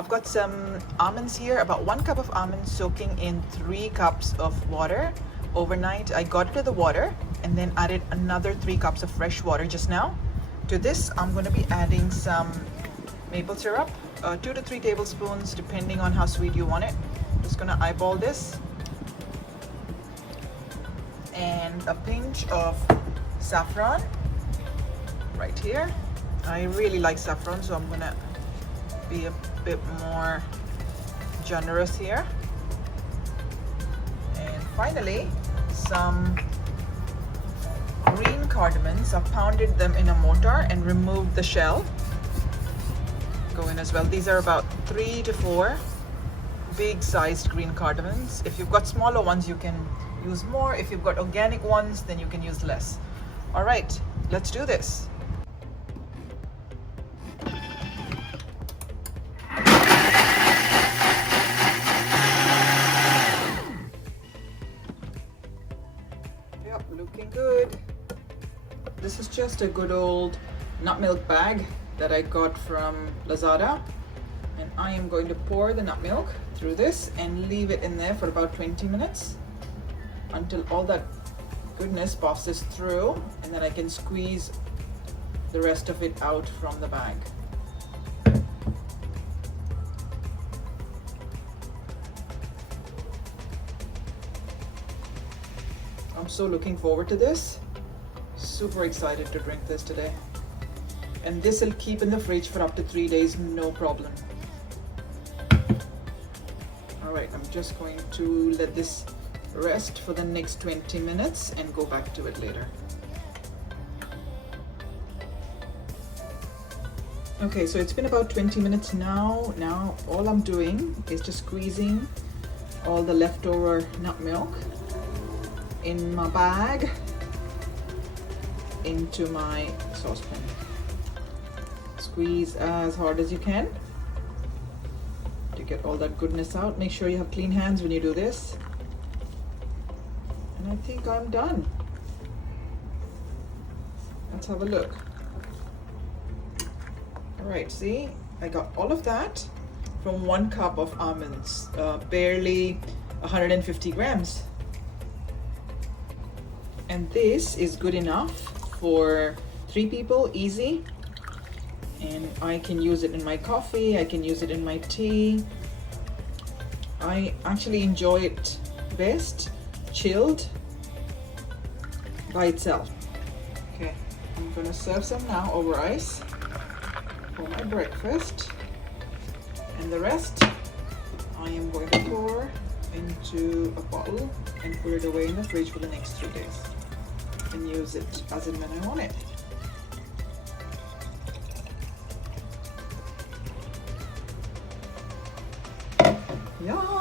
I've got some almonds here, about 1 cup of almonds soaking in 3 cups of water overnight. I got it to the water and then added another 3 cups of fresh water just now. To this, I'm going to be adding some maple syrup, 2 to 3 tablespoons depending on how sweet you want it. Just going to eyeball this. And a pinch of saffron right here. I really like saffron, so I'm going to be a bit more generous here. And finally, some green cardamoms. I've pounded them in a mortar and removed the shell. Go in as well. These are about 3 to 4 big sized green cardamoms. If you've got smaller ones, you can use more. If you've got organic ones, then you can use less. All right, let's do this. Yep, looking good. This is just a good old nut milk bag that I got from Lazada. And I am going to pour the nut milk through this and leave it in there for about 20 minutes until all that goodness passes through, and then I can squeeze the rest of it out from the bag. I'm so looking forward to this. Super excited to drink this today. And this will keep in the fridge for up to 3 days, no problem. All right, I'm just going to let this rest for the next 20 minutes and go back to it later. Okay, so it's been about 20 minutes now. Now all I'm doing is just squeezing all the leftover nut milk in my bag into my saucepan. Squeeze as hard as you can to get all that goodness out. Make sure you have clean hands when you do this. And I think I'm done. Let's have a look. All right, see, I got all of that from 1 cup of almonds, barely 150 grams. And this is good enough for 3 people, easy. And I can use it in my coffee, I can use it in my tea. I actually enjoy it best chilled by itself. Okay, I'm gonna serve some now over ice for my breakfast. And the rest I am going to pour into a bottle and put it away in the fridge for the next 3 days and use it as and when I want it. Yum!